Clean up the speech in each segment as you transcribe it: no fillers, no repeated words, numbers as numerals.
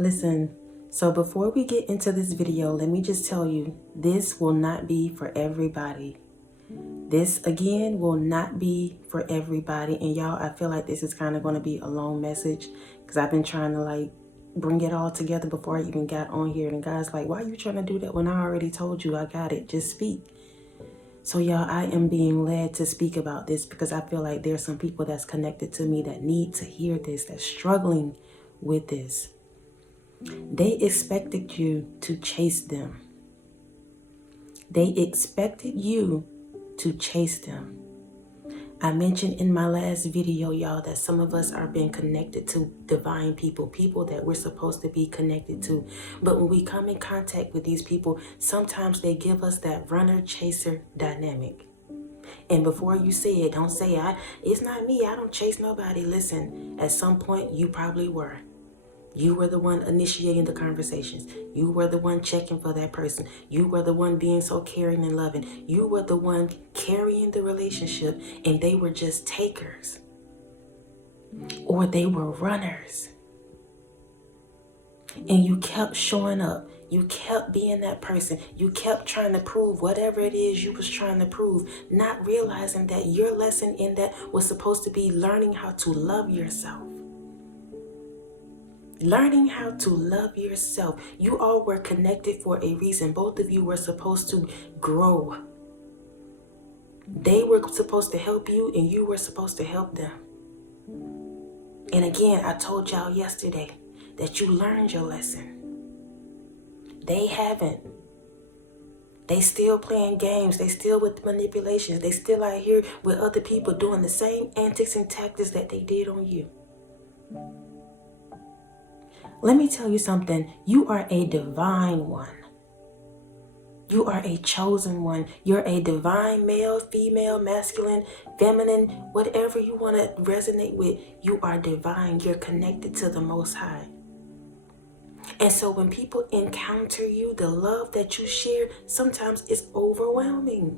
Listen, so before we get into this video, let me just tell you, this will not be for everybody. This, again, will not be for everybody. And y'all, I feel like this is kind of going to be a long message because I've been trying to like bring it all together before I even got on here. And guys like, why are you trying to do that when I already told you I got it? Just speak. So y'all, I am being led to speak about this because I feel like there's some people that's connected to me that need to hear this, that's struggling with this. They expected you to chase them. They expected you to chase them. I mentioned in my last video, y'all, that some of us are being connected to divine people, people that we're supposed to be connected to. But when we come in contact with these people, sometimes they give us that runner-chaser dynamic. And before you say it, don't say, it's not me, I don't chase nobody. Listen, at some point, you probably were. You were the one initiating the conversations. You were the one checking for that person. You were the one being so caring and loving. You were the one carrying the relationship, and they were just takers. Or they were runners. And you kept showing up. You kept being that person. You kept trying to prove whatever it is you was trying to prove, not realizing that your lesson in that was supposed to be learning how to love yourself. Learning how to love yourself. You all were connected for a reason. Both of you were supposed to grow. They were supposed to help you and you were supposed to help them. And again, I told y'all yesterday that you learned your lesson. They haven't. They still playing games. They still with manipulations. They still out here with other people doing the same antics and tactics that they did on you. Let me tell you something. You are a divine one. You are a chosen one. You're a divine male, female, masculine, feminine, whatever you want to resonate with. You are divine. You're connected to the Most High. And so when people encounter you, the love that you share sometimes is overwhelming.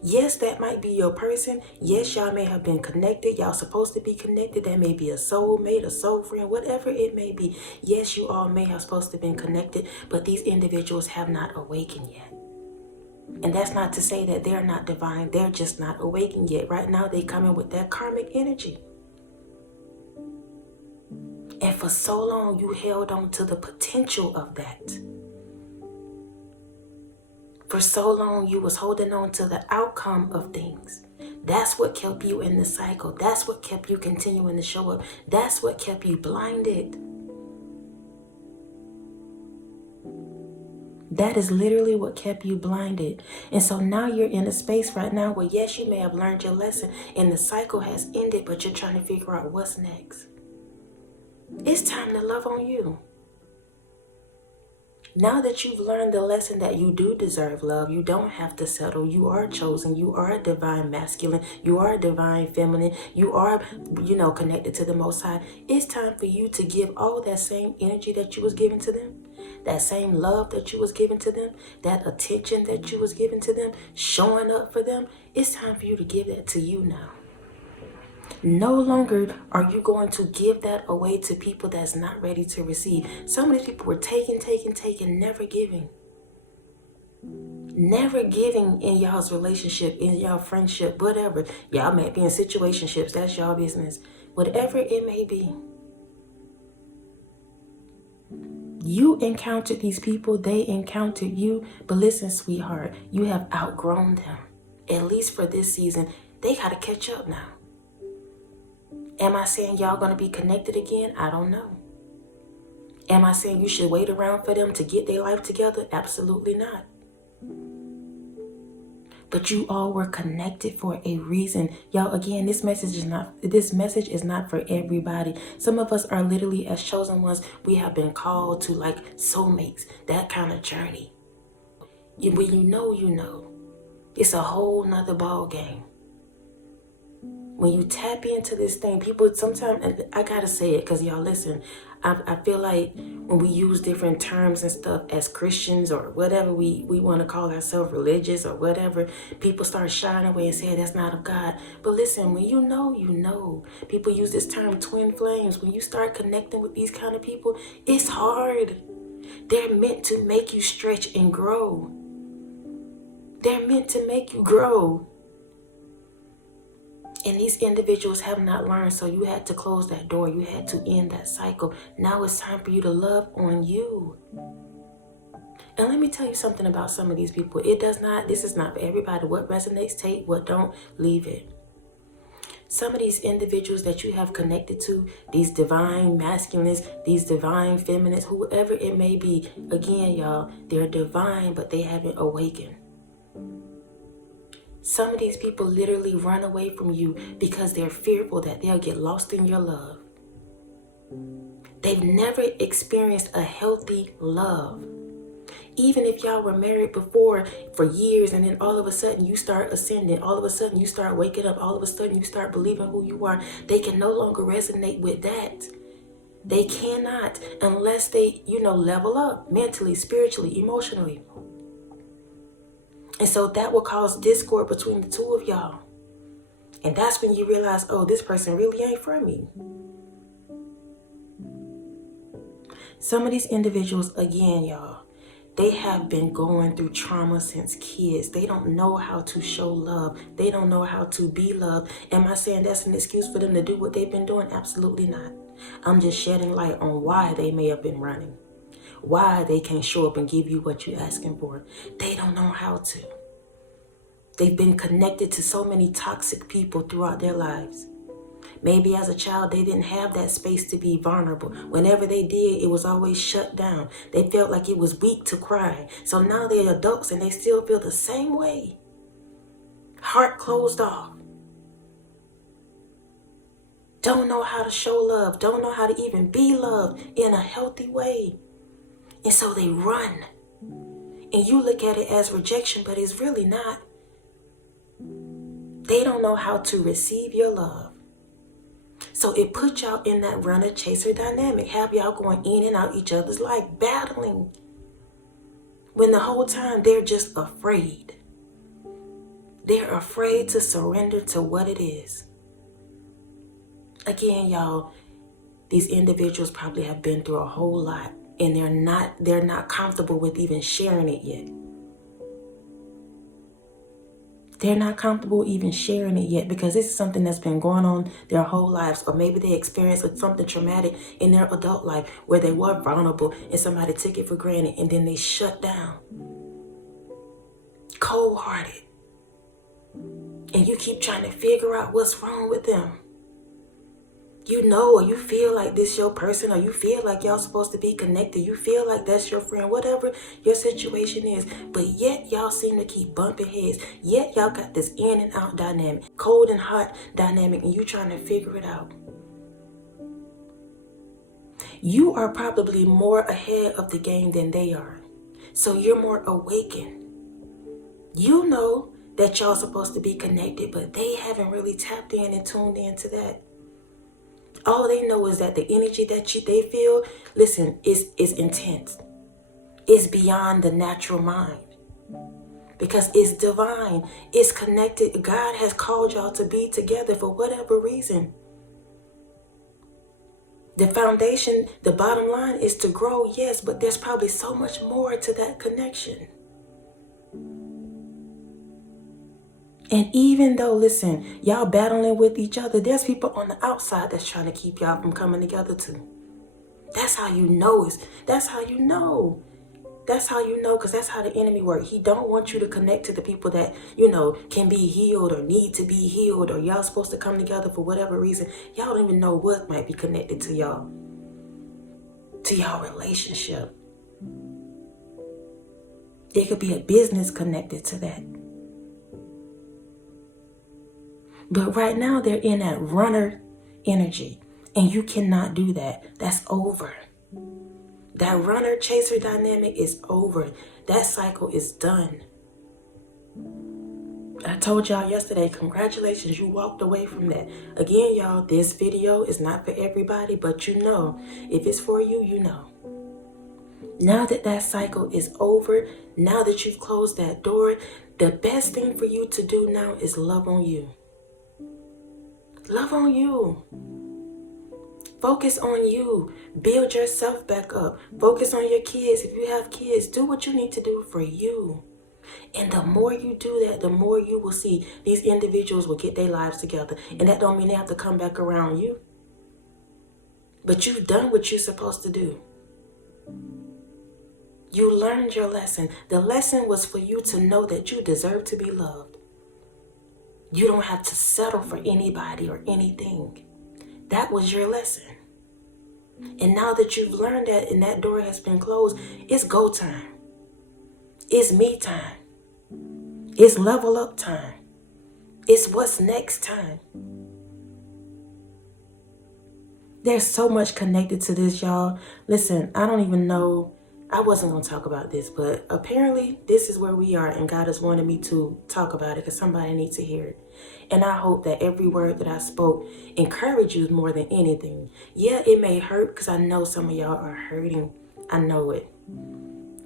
Yes, that might be your person. Yes, y'all may have been connected. Y'all supposed to be connected. That may be a soulmate, a soul friend, whatever it may be. Yes, you all may have supposed to have been connected, but these individuals have not awakened yet. And that's not to say that they're not divine. They're just not awakened yet. Right now, they come in with that karmic energy. And for so long, you held on to the potential of that. For so long, you was holding on to the outcome of things. That's what kept you in the cycle. That's what kept you continuing to show up. That's what kept you blinded. That is literally what kept you blinded. And so now you're in a space right now where, yes, you may have learned your lesson and the cycle has ended, but you're trying to figure out what's next. It's time to love on you. Now that you've learned the lesson that you do deserve love, you don't have to settle. You are chosen. You are a divine masculine. You are a divine feminine. You are, connected to the Most High. It's time for you to give all that same energy that you was giving to them, that same love that you was giving to them, that attention that you was giving to them, showing up for them. It's time for you to give that to you now. No longer are you going to give that away to people that's not ready to receive. Some of these people were taking, never giving. Never giving in y'all's relationship, in y'all friendship, whatever. Y'all may be in situationships, that's y'all business. Whatever it may be. You encountered these people, they encountered you. But listen, sweetheart, you have outgrown them. At least for this season, they got to catch up now. Am I saying y'all going to be connected again? I don't know. Am I saying you should wait around for them to get their life together? Absolutely not. But you all were connected for a reason. Y'all, again, this message is not for everybody. Some of us are literally, as chosen ones, we have been called to like soulmates, that kind of journey. When you know, it's a whole nother ball game. when you tap into this thing, people sometimes, and I gotta say it because y'all listen, I feel like when we use different terms and stuff as Christians or whatever we want to call ourselves, religious or whatever, people start shying away and saying that's not of God. But listen, when you know, you know. People use this term twin flames. When you start connecting with these kind of people, it's hard. They're meant to make you stretch and grow. They're meant to make you grow. And these individuals have not learned, so you had to close that door. You had to end that cycle. Now it's time for you to love on you. And let me tell you something about some of these people. This is not for everybody. What resonates, take. What don't, leave it. Some of these individuals that you have connected to, these divine masculines, these divine feminines, whoever it may be, again, y'all, they're divine, but they haven't awakened. Some of these people literally run away from you because they're fearful that they'll get lost in your love. They've never experienced a healthy love. Even if y'all were married before for years and then all of a sudden you start ascending, all of a sudden you start waking up, all of a sudden you start believing who you are, they can no longer resonate with that. They cannot unless they, level up mentally, spiritually, emotionally. And so that will cause discord between the two of y'all. And that's when you realize, oh, this person really ain't for me. Some of these individuals, again, y'all, they have been going through trauma since kids. They don't know how to show love. They don't know how to be loved. Am I saying that's an excuse for them to do what they've been doing? Absolutely not. I'm just shedding light on why they may have been running. Why they can't show up and give you what you're asking for. They don't know how to. They've been connected to so many toxic people throughout their lives. Maybe as a child, they didn't have that space to be vulnerable. Whenever they did, it was always shut down. They felt like it was weak to cry. So now they're adults and they still feel the same way. Heart closed off. Don't know how to show love. Don't know how to even be loved in a healthy way. And so they run. And you look at it as rejection, but it's really not. They don't know how to receive your love. So it puts y'all in that runner-chaser dynamic. Have y'all going in and out each other's life, battling. When the whole time they're just afraid. They're afraid to surrender to what it is. Again, y'all, these individuals probably have been through a whole lot. And they're not comfortable with even sharing it yet. They're not comfortable even sharing it yet because this is something that's been going on their whole lives. Or maybe they experienced something traumatic in their adult life where they were vulnerable and somebody took it for granted and then they shut down. Cold-hearted. And you keep trying to figure out what's wrong with them. You know, or you feel like this your person, or you feel like y'all supposed to be connected. You feel like that's your friend, whatever your situation is. But yet y'all seem to keep bumping heads. Yet y'all got this in and out dynamic, cold and hot dynamic, and you trying to figure it out. You are probably more ahead of the game than they are. So you're more awakened. You know that y'all supposed to be connected, but they haven't really tapped in and tuned into that. All they know is that the energy that they feel, listen, is intense. It's beyond the natural mind. Because it's divine. It's connected. God has called y'all to be together for whatever reason. The foundation, the bottom line is to grow, yes, but there's probably so much more to that connection. And even though, listen, y'all battling with each other, there's people on the outside that's trying to keep y'all from coming together too. That's how you know that's how you know. That's how you know, because that's how the enemy works. He don't want you to connect to the people that, can be healed or need to be healed, or y'all supposed to come together for whatever reason. Y'all don't even know what might be connected to y'all relationship. There could be a business connected to that. But right now they're in that runner energy, and you cannot do that. That's over. That runner-chaser dynamic is over. That cycle is done. I told y'all yesterday, congratulations, you walked away from that. Again, y'all, this video is not for everybody, but you know, if it's for you, you know. Now that that cycle is over, now that you've closed that door, the best thing for you to do now is love on you. Love on you. Focus on you. Build yourself back up. Focus on your kids. If you have kids, do what you need to do for you. And the more you do that, the more you will see these individuals will get their lives together. And that don't mean they have to come back around you. But you've done what you're supposed to do. You learned your lesson. The lesson was for you to know that you deserve to be loved. You don't have to settle for anybody or anything. That was your lesson. And now that you've learned that and that door has been closed, it's go time. It's me time. It's level up time. It's what's next time. There's so much connected to this, y'all. Listen, I don't even know. I wasn't going to talk about this, but apparently this is where we are, and God has wanted me to talk about it because somebody needs to hear it. And I hope that every word that I spoke encouraged you more than anything. Yeah, it may hurt because I know some of y'all are hurting. I know it.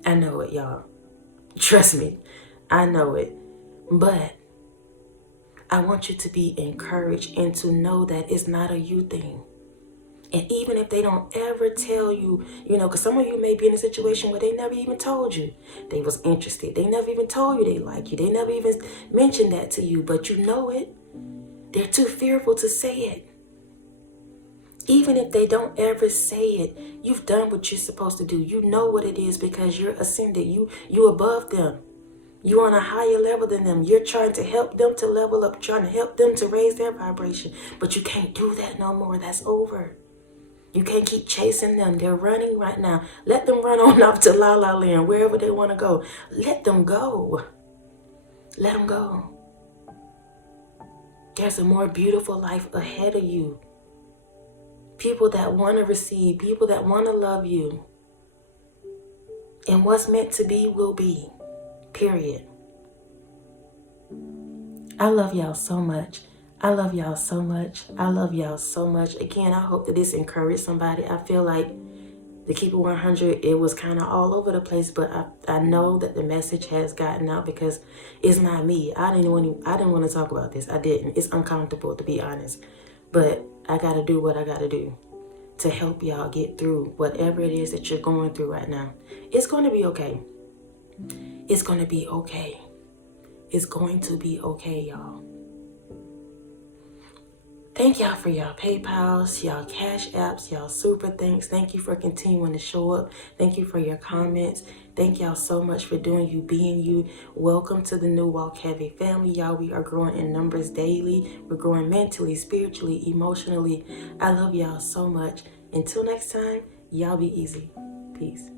I know it, y'all. Trust me. I know it. But I want you to be encouraged and to know that it's not a you thing. And even if they don't ever tell you, because some of you may be in a situation where they never even told you they was interested. They never even told you they like you. They never even mentioned that to you, but you know it. They're too fearful to say it. Even if they don't ever say it, you've done what you're supposed to do. You know what it is because you're ascended. You above them. You're on a higher level than them. You're trying to help them to level up, trying to help them to raise their vibration. But you can't do that no more. That's over. You can't keep chasing them. They're running right now. Let them run on off to La La Land, wherever they want to go. Let them go. Let them go. There's a more beautiful life ahead of you. People that want to receive, people that want to love you. And what's meant to be will be. Period. I love y'all so much. I love y'all so much. I love y'all so much. Again, I hope that this encouraged somebody. I feel like the Keep It 100, it was kind of all over the place, but I know that the message has gotten out because it's not me. I didn't want to talk about this. I didn't. It's uncomfortable, to be honest. But I got to do what I got to do to help y'all get through whatever it is that you're going through right now. It's going to be okay. It's going to be okay. It's going to be okay, y'all. Thank y'all for y'all PayPals, y'all Cash Apps, y'all Super Thanks. Thank you for continuing to show up. Thank you for your comments. Thank y'all so much for doing you, being you. Welcome to the New Walk Heavy family, y'all. We are growing in numbers daily. We're growing mentally, spiritually, emotionally. I love y'all so much. Until next time, y'all be easy. Peace.